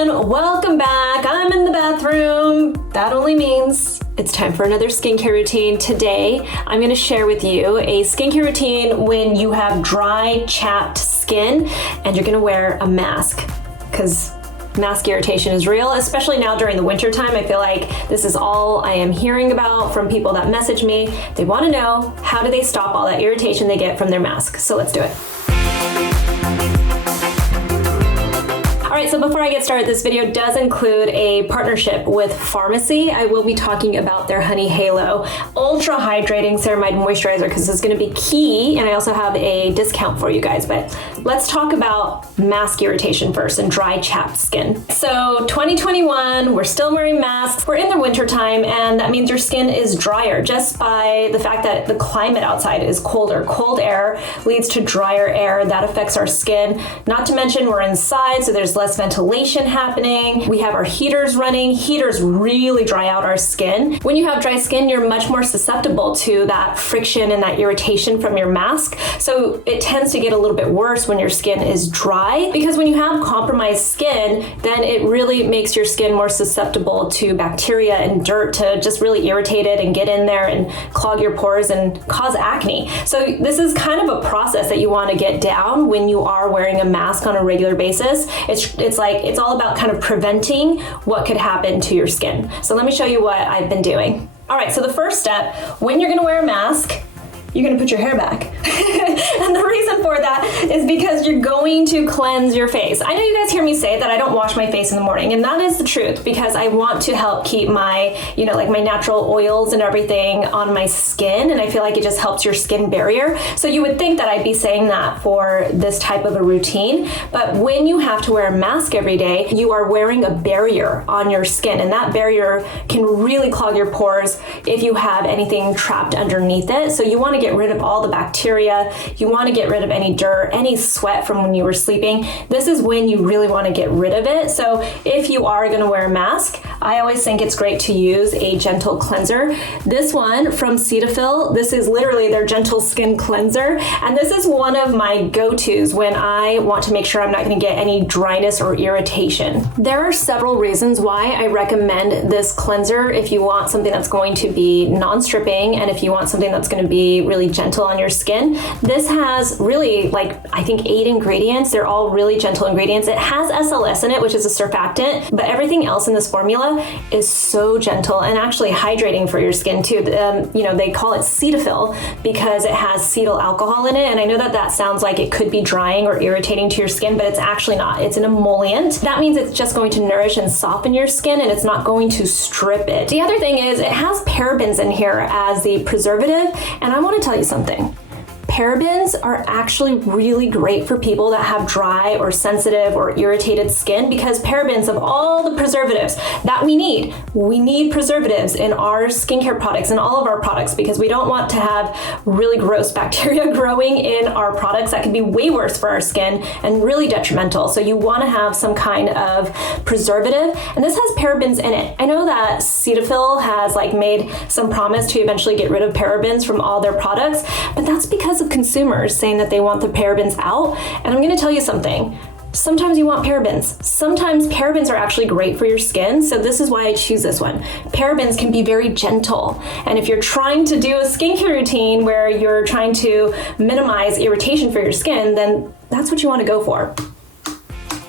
everyone, welcome back. I'm in the bathroom. That only means it's time for another skincare routine. Today, I'm gonna share with you a skincare routine when you have dry, chapped skin and you're gonna wear a mask, because mask irritation is real, especially now during the winter time. I feel like this is all I am hearing about from people that message me. They wanna know, how do they stop all that irritation they get from their mask? So let's do it. All right, so before I get started, this video does include a partnership with Farmacy. I will be talking about their Honey Halo Ultra-Hydrating Ceramide Moisturizer because it's gonna be key, and I also have a discount for you guys. But let's talk about mask irritation first and dry, chapped skin. So 2021, we're still wearing masks. We're in the winter time, and that means your skin is drier just by the fact that the climate outside is colder. Cold air leads to drier air. That affects our skin. Not to mention we're inside, so there's less ventilation happening. We have our heaters running. Heaters really dry out our skin. When you have dry skin, you're much more susceptible to that friction and that irritation from your mask. So it tends to get a little bit worse when your skin is dry, because when you have compromised skin, then it really makes your skin more susceptible to bacteria and dirt to just really irritate it and get in there and clog your pores and cause acne. So this is kind of a process that you want to get down when you are wearing a mask on a regular basis. It's all about kind of preventing what could happen to your skin. So let me show you what I've been doing. All right, so the first step, when you're gonna wear a mask, you're gonna put your hair back. And the reason for that is because you're going to cleanse your face. I know you guys hear me say that I don't wash my face in the morning, and that is the truth, because I want to help keep my, like my natural oils and everything on my skin, and I feel like it just helps your skin barrier. So you would think that I'd be saying that for this type of a routine, but when you have to wear a mask every day, you are wearing a barrier on your skin, and that barrier can really clog your pores if you have anything trapped underneath it. So you want to get rid of all the bacteria. You want to get rid of any dirt, any sweat from when you were sleeping. This is when you really want to get rid of it. So if you are going to wear a mask, I always think it's great to use a gentle cleanser. This one from Cetaphil, this is literally their gentle skin cleanser. And this is one of my go-tos when I want to make sure I'm not going to get any dryness or irritation. There are several reasons why I recommend this cleanser if you want something that's going to be non-stripping and if you want something that's going to be really gentle on your skin. This has really, I think 8 ingredients. They're all really gentle ingredients. It has SLS in it, which is a surfactant, but everything else in this formula is so gentle and actually hydrating for your skin too. They call it Cetaphil because it has cetyl alcohol in it, and I know that sounds like it could be drying or irritating to your skin, but it's actually not. It's an emollient. That means it's just going to nourish and soften your skin, and it's not going to strip it. The other thing is it has parabens in here as the preservative, and I want to tell you something. Parabens are actually really great for people that have dry or sensitive or irritated skin, because parabens, of all the preservatives that we need preservatives in our skincare products and all of our products, because we don't want to have really gross bacteria growing in our products that can be way worse for our skin and really detrimental. So you want to have some kind of preservative, and this has parabens in it. I know that Cetaphil has made some promise to eventually get rid of parabens from all their products, but that's because of consumers saying that they want the parabens out. And I'm going to tell you something. Sometimes you want parabens. Sometimes parabens are actually great for your skin. So this is why I choose this one. Parabens can be very gentle. And if you're trying to do a skincare routine where you're trying to minimize irritation for your skin, then that's what you want to go for.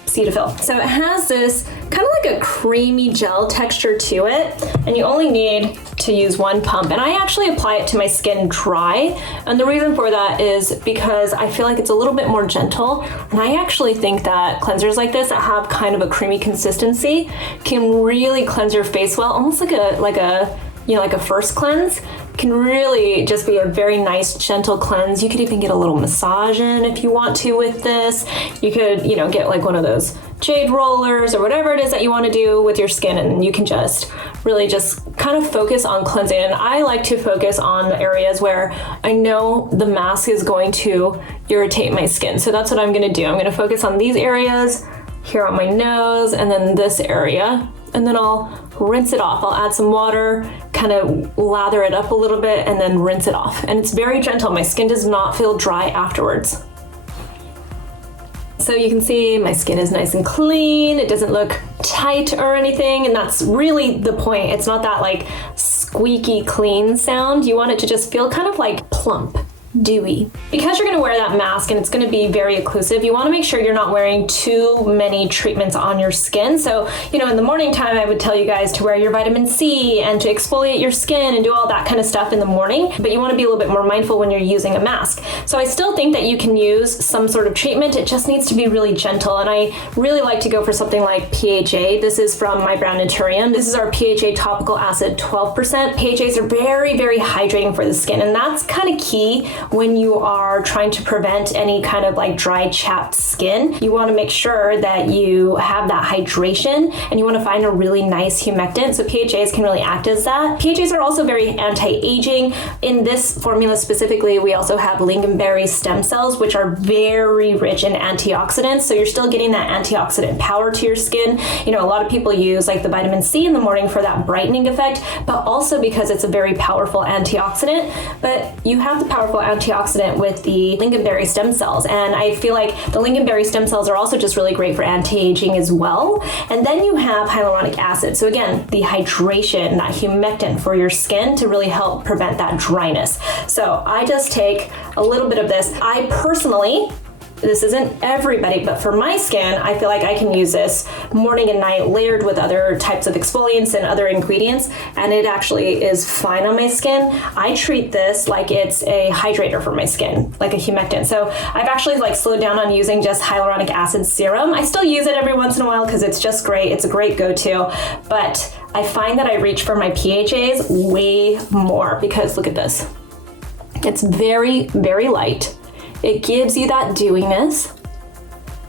Cetaphil. So it has this kind of like a creamy gel texture to it, and you only need to use one pump. And I actually apply it to my skin dry, and the reason for that is because I feel like it's a little bit more gentle, and I actually think that cleansers like this that have kind of a creamy consistency can really cleanse your face well, almost like a first cleanse. Can really just be a very nice gentle cleanse. You could even get a little massage in if you want to with this. You could, get one of those jade rollers or whatever it is that you want to do with your skin, and you can just really just kind of focus on cleansing. And I like to focus on the areas where I know the mask is going to irritate my skin. So that's what I'm going to do. I'm going to focus on these areas here on my nose, and then this area, and then I'll rinse it off. I'll add some water, kind of lather it up a little bit, and then rinse it off. And it's very gentle. My skin does not feel dry afterwards. So you can see my skin is nice and clean. It doesn't look tight or anything, and that's really the point. It's not that like squeaky clean sound. You want it to just feel kind of like plump, dewy. Because you're gonna wear that mask and it's gonna be very occlusive, you wanna make sure you're not wearing too many treatments on your skin. So, you know, in the morning time, I would tell you guys to wear your vitamin C and to exfoliate your skin and do all that kind of stuff in the morning, but you wanna be a little bit more mindful when you're using a mask. So I still think that you can use some sort of treatment. It just needs to be really gentle. And I really like to go for something like PHA. This is from my brand Naturium. This is our PHA topical acid 12%. PHAs are very, very hydrating for the skin, and that's kind of key when you are trying to prevent any kind of like dry, chapped skin. You want to make sure that you have that hydration, and you want to find a really nice humectant. So PHAs can really act as that. PHAs are also very anti-aging. In this formula specifically, we also have lingonberry stem cells, which are very rich in antioxidants. So you're still getting that antioxidant power to your skin. You know, a lot of people use like the vitamin C in the morning for that brightening effect, but also because it's a very powerful antioxidant. But you have the powerful antioxidant with the lingonberry stem cells, and I feel like the lingonberry stem cells are also just really great for anti-aging as well. And then you have hyaluronic acid. So again, the hydration, that humectant for your skin to really help prevent that dryness. So I just take a little bit of this. I personally, this isn't everybody, but for my skin, I feel like I can use this morning and night layered with other types of exfoliants and other ingredients, and it actually is fine on my skin. I treat this like it's a hydrator for my skin, like a humectant. So I've actually like slowed down on using just hyaluronic acid serum. I still use it every once in a while because it's just great. It's a great go-to, but I find that I reach for my PHAs way more because look at this. It's very, very light. It gives you that dewiness.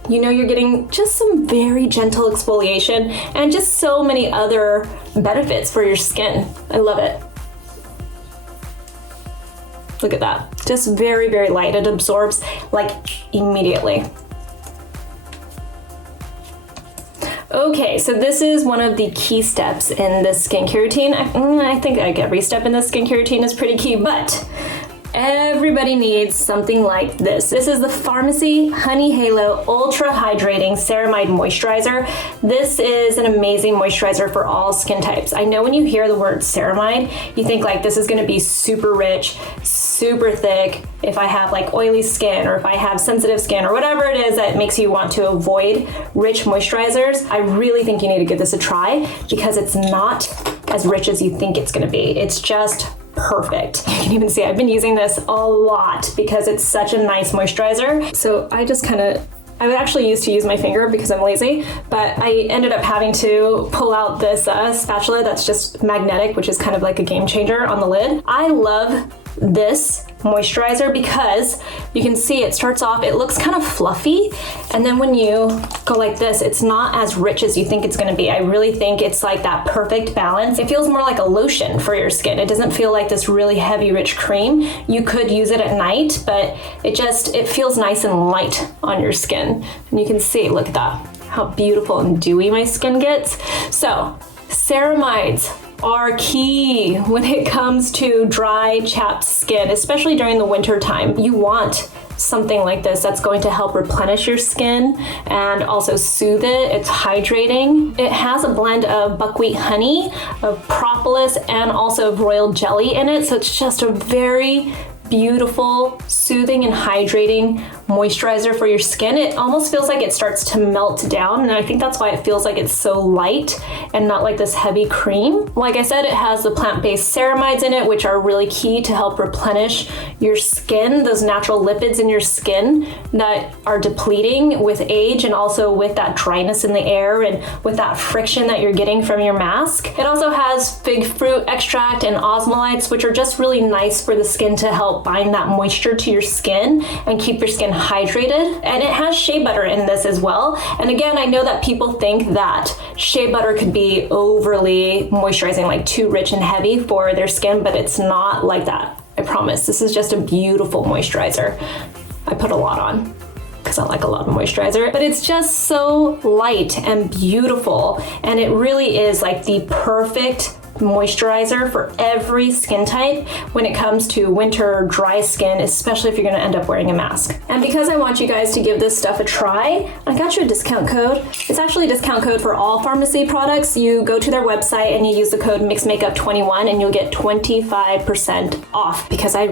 You know, you're getting just some very gentle exfoliation and just so many other benefits for your skin. I love it. Look at that. Just very, very light. It absorbs like immediately. Okay, so this is one of the key steps in the skincare routine. I think like every step in the skincare routine is pretty key, but everybody needs something like this. This is the Farmacy Honey Halo Ultra-Hydrating Ceramide Moisturizer. This is an amazing moisturizer for all skin types. I know when you hear the word ceramide, you think like this is gonna be super rich, super thick. If I have like oily skin or if I have sensitive skin or whatever it is that makes you want to avoid rich moisturizers, I really think you need to give this a try because it's not as rich as you think it's gonna be. It's just perfect. You can even see I've been using this a lot because it's such a nice moisturizer. So I just I would actually used to use my finger because I'm lazy, but I ended up having to pull out this spatula that's just magnetic, which is kind of like a game changer on the lid. I love this moisturizer because you can see it starts off, it looks kind of fluffy, and then when you go like this, it's not as rich as you think it's gonna be. I really think it's like that perfect balance. It feels more like a lotion for your skin. It doesn't feel like this really heavy, rich cream. You could use it at night, but it feels nice and light on your skin. And you can see, look at that, how beautiful and dewy my skin gets. So, ceramides are key when it comes to dry, chapped skin, especially during the winter time. You want something like this that's going to help replenish your skin and also soothe it. It's hydrating. It has a blend of buckwheat honey, of propolis, and also of royal jelly in it. So it's just a very beautiful, soothing and hydrating moisturizer for your skin. It almost feels like it starts to melt down, and I think that's why it feels like it's so light and not like this heavy cream. Like I said, it has the plant-based ceramides in it, which are really key to help replenish your skin, those natural lipids in your skin that are depleting with age and also with that dryness in the air and with that friction that you're getting from your mask. It also has fig fruit extract and osmolytes, which are just really nice for the skin to help bind that moisture to your skin and keep your skin hydrated. And it has shea butter in this as well. And again, I know that people think that shea butter could be overly moisturizing, like too rich and heavy for their skin, but it's not like that. I promise. This is just a beautiful moisturizer. I put a lot on because I like a lot of moisturizer, but it's just so light and beautiful. And it really is like the perfect moisturizer for every skin type when it comes to winter dry skin, especially if you're going to end up wearing a mask. And because I want you guys to give this stuff a try, I got you a discount code. It's actually a discount code for all Farmacy products. You go to their website and you use the code MIXMAKEUP21 and you'll get 25% off, because I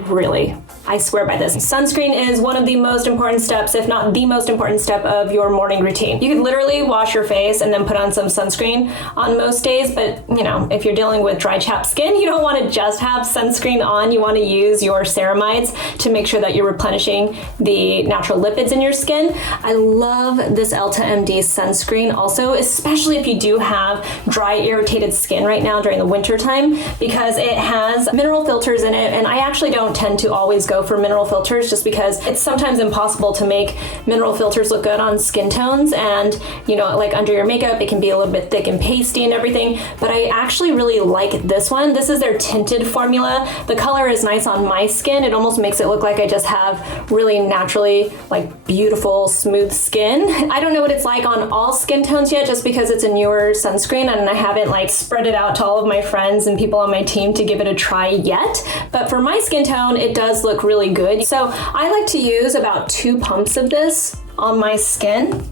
swear by this. Sunscreen is one of the most important steps, if not the most important step of your morning routine. You could literally wash your face and then put on some sunscreen on most days, but you know, if you're dealing with dry chapped skin, you don't want to just have sunscreen on. You want to use your ceramides to make sure that you're replenishing the natural lipids in your skin. I love this Elta MD sunscreen also, especially if you do have dry, irritated skin right now during the winter time, because it has mineral filters in it. And I actually don't tend to always go for mineral filters just because it's sometimes impossible to make mineral filters look good on skin tones, and you know, like under your makeup it can be a little bit thick and pasty and everything. But I actually really like this one. This is their tinted formula. The color is nice on my skin. It almost makes it look like I just have really naturally like beautiful smooth skin. I don't know what it's like on all skin tones yet, just because it's a newer sunscreen and I haven't like spread it out to all of my friends and people on my team to give it a try yet. But for my skin tone, it does look really good. So I like to use about 2 pumps of this on my skin.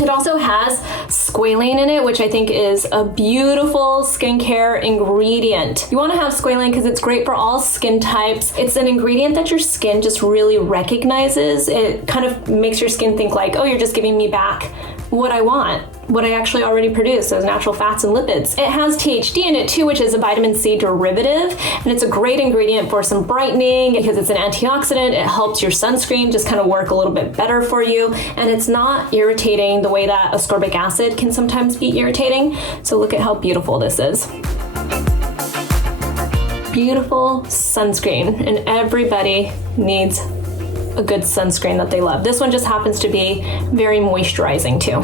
It also has squalane in it, which I think is a beautiful skincare ingredient. You want to have squalane because it's great for all skin types. It's an ingredient that your skin just really recognizes. It kind of makes your skin think like, oh, you're just giving me back what I want, what I actually already produce, those natural fats and lipids. It has THD in it too, which is a vitamin C derivative, and it's a great ingredient for some brightening because it's an antioxidant. It helps your sunscreen just kind of work a little bit better for you, and it's not irritating the way that ascorbic acid can sometimes be irritating. So look at how beautiful this is. Beautiful sunscreen, and everybody needs a good sunscreen that they love. This one just happens to be very moisturizing too.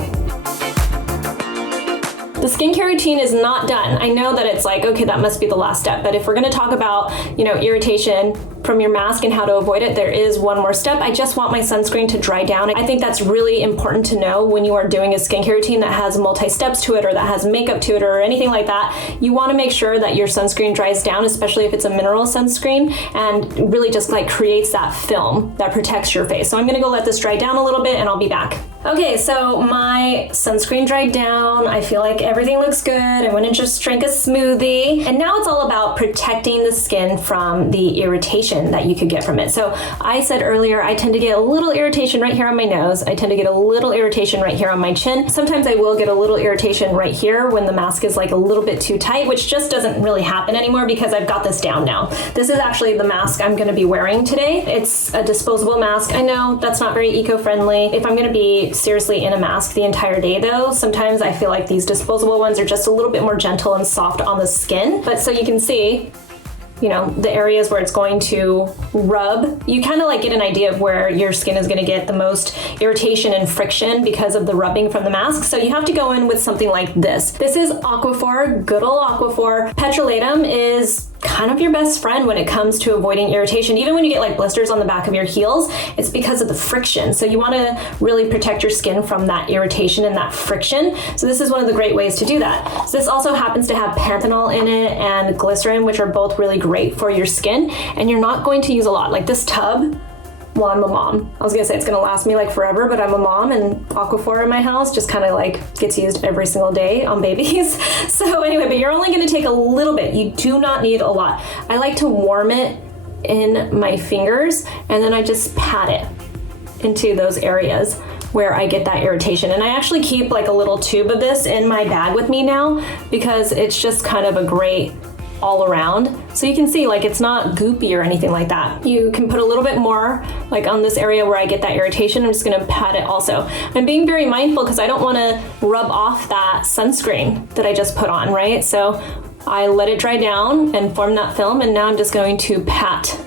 The skincare routine is not done. I know that it's like, okay, that must be the last step, but if we're gonna talk about, you know, irritation from your mask and how to avoid it, there is one more step. I just want my sunscreen to dry down. I think that's really important to know when you are doing a skincare routine that has multi-steps to it or that has makeup to it or anything like that. You wanna make sure that your sunscreen dries down, especially if it's a mineral sunscreen, and really just like creates that film that protects your face. So I'm gonna go let this dry down a little bit and I'll be back. Okay, so my sunscreen dried down. I feel like everything looks good. I went and just drank a smoothie. And now it's all about protecting the skin from the irritation that you could get from it. So I said earlier, I tend to get a little irritation right here on my nose. I tend to get a little irritation right here on my chin. Sometimes I will get a little irritation right here when the mask is like a little bit too tight, which just doesn't really happen anymore because I've got this down now. This is actually the mask I'm gonna be wearing today. It's a disposable mask. I know that's not very eco-friendly. If I'm gonna be seriously in a mask the entire day though, sometimes I feel like these disposable ones are just a little bit more gentle and soft on the skin. But so you can see, you know, the areas where it's going to rub, you kind of like get an idea of where your skin is going to get the most irritation and friction because of the rubbing from the mask. So you have to go in with something like this. This is Aquaphor, good old Aquaphor. Petrolatum is kind of your best friend when it comes to avoiding irritation. Even when you get like blisters on the back of your heels, it's because of the friction. So you want to really protect your skin from that irritation and that friction. So this is one of the great ways to do that. So this also happens to have panthenol in it and glycerin, which are both really great for your skin. And you're not going to use a lot. Like this tub, well, I'm a mom. I was gonna say it's gonna last me like forever, but I'm a mom and Aquaphor in my house just kind of like gets used every single day on babies. So anyway, but you're only gonna take a little bit. You do not need a lot. I like to warm it in my fingers and then I just pat it into those areas where I get that irritation. And I actually keep like a little tube of this in my bag with me now because it's just kind of a great all around. So you can see like it's not goopy or anything like that. You can put a little bit more like on this area where I get that irritation. I'm just gonna pat it also. I'm being very mindful because I don't wanna rub off that sunscreen that I just put on, right? So I let it dry down and form that film, and now I'm just going to pat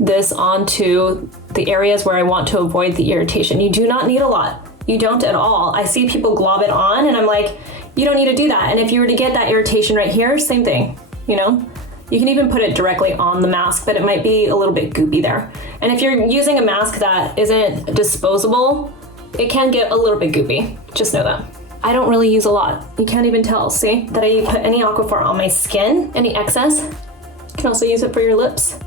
this onto the areas where I want to avoid the irritation. You do not need a lot. You don't at all. I see people glob it on and I'm like, you don't need to do that. And if you were to get that irritation right here, same thing, you know? You can even put it directly on the mask, but it might be a little bit goopy there. And if you're using a mask that isn't disposable, it can get a little bit goopy. Just know that. I don't really use a lot. You can't even tell, see? That I put any Aquaphor on my skin, any excess. You can also use it for your lips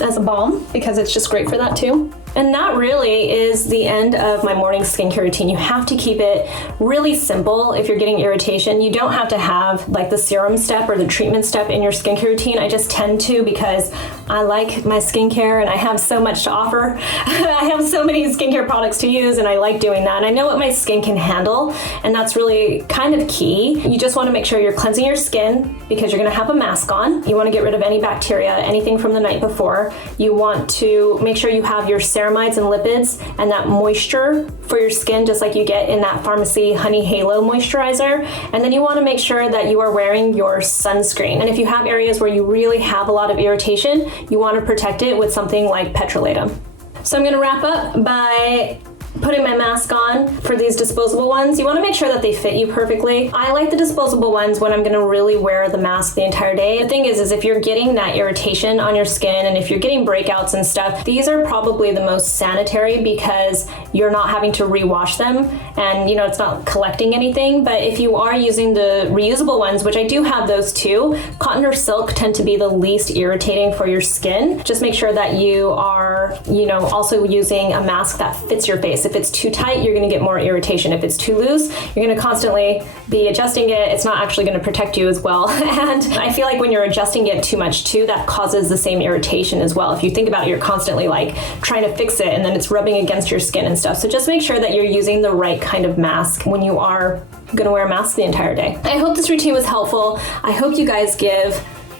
as a balm because it's just great for that too. And that really is the end of my morning skincare routine. You have to keep it really simple if you're getting irritation. You don't have to have like the serum step or the treatment step in your skincare routine. I just tend to because I like my skincare and I have so much to offer. I have so many skincare products to use and I like doing that. And I know what my skin can handle, and that's really kind of key. You just want to make sure you're cleansing your skin because you're going to have a mask on. You want to get rid of any bacteria, anything from the night before. You want to make sure you have your ceramides and lipids and that moisture for your skin, just like you get in that Farmacy Honey Halo Moisturizer. And then you want to make sure that you are wearing your sunscreen. And if you have areas where you really have a lot of irritation, you want to protect it with something like petrolatum. So I'm going to wrap up by putting my mask on. For these disposable ones, you want to make sure that they fit you perfectly. I like the disposable ones when I'm going to really wear the mask the entire day. The thing is if you're getting that irritation on your skin and if you're getting breakouts and stuff, these are probably the most sanitary because you're not having to rewash them and you know it's not collecting anything. But if you are using the reusable ones, which I do have those too, cotton or silk tend to be the least irritating for your skin. Just make sure that you are, you know, also using a mask that fits your face. If it's too tight, you're going to get more irritation. If it's too loose, you're going to constantly be adjusting it. It's not actually going to protect you as well. And I feel like when you're adjusting it too much too, that causes the same irritation as well. If you think about it, you're constantly like trying to fix it and then it's rubbing against your skin and stuff. So just make sure that you're using the right kind of mask when you are going to wear a mask the entire day. I hope this routine was helpful. I hope you guys give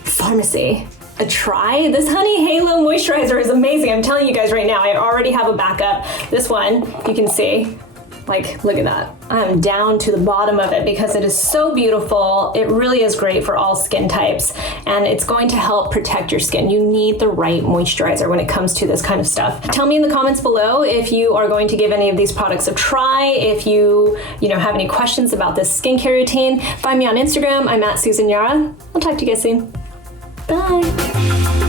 Farmacy a try. This Honey Halo Moisturizer is amazing. I'm telling you guys right now, I already have a backup. This one, you can see, like, look at that. I'm down to the bottom of it because it is so beautiful. It really is great for all skin types and it's going to help protect your skin. You need the right moisturizer when it comes to this kind of stuff. Tell me in the comments below if you are going to give any of these products a try, if you have any questions about this skincare routine. Find me on Instagram. I'm at Susan Yara. I'll talk to you guys soon. Bye.